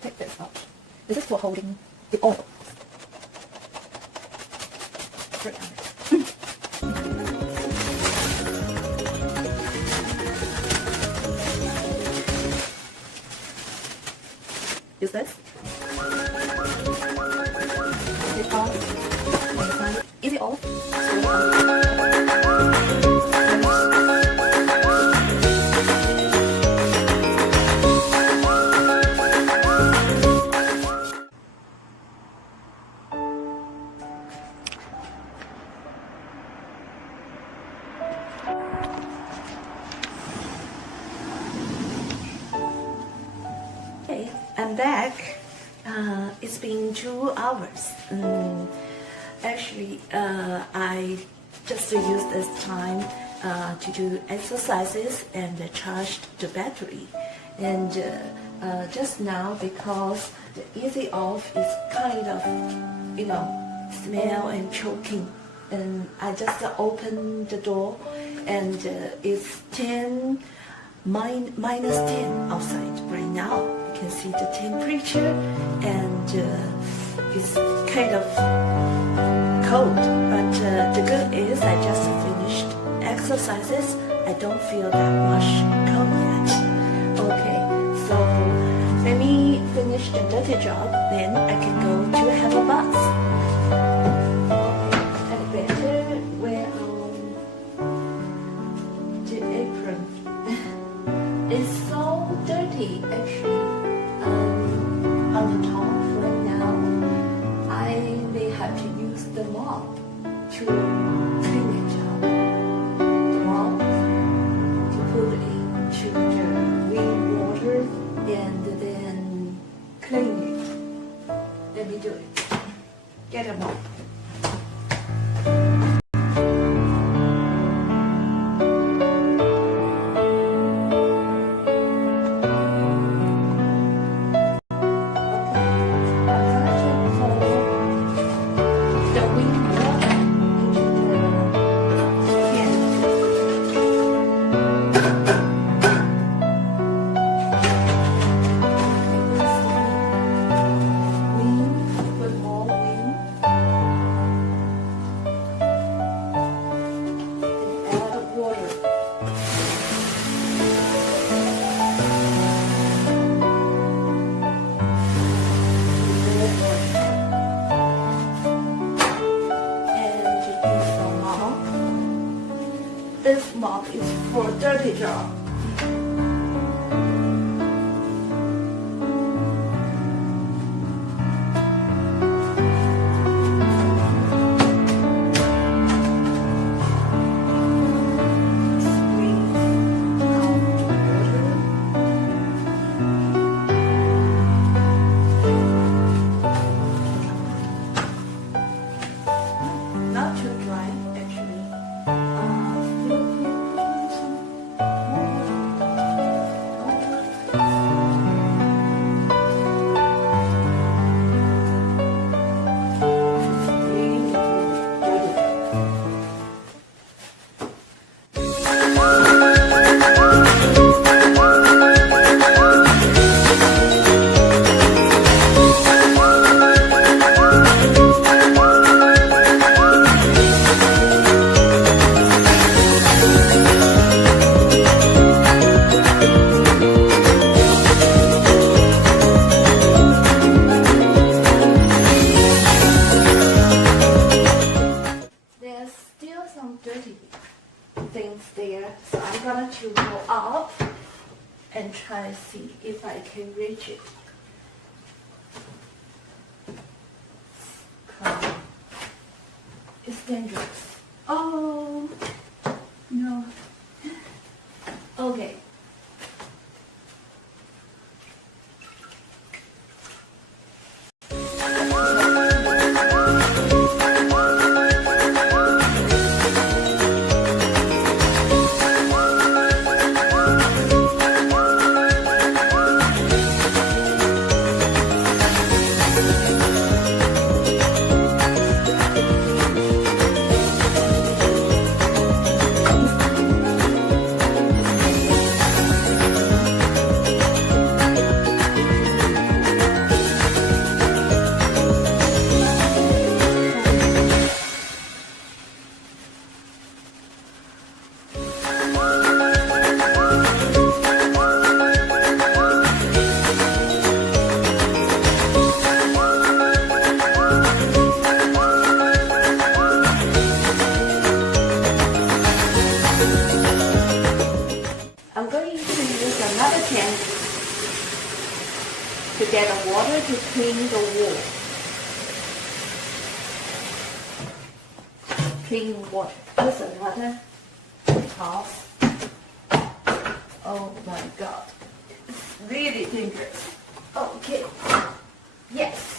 Take this out. This is for holding the oil. Use this. Take off. Easy off. Okay, I'm back. It's been 2 hours. Actually, I just used this time to do exercises and charge the battery. And just now, because the EasyOff is kind of, smell and choking, and I just opened the door, and it's minus 10 outside right now. You can see the temperature, and it's kind of cold, but the good is I just finished exercises. I don't feel that much cold yet. Okay, so let me finish the dirty job, then I can go to have a bath. I better wear the apron. It's so dirty actually. On the top right now, I may have to use the mop to clean it up. The mop to put into the clean water and then clean it. Let me do it. Get a mop. This mop is for dirty job. Not too dry, actually. Things there, so I'm gonna to go up and try to see if I can reach it. It's dangerous. Oh no. Okay. can to get the water to clean the wall. Clean water. What's the water? Off. Oh my god. It's really dangerous. Okay. Yes.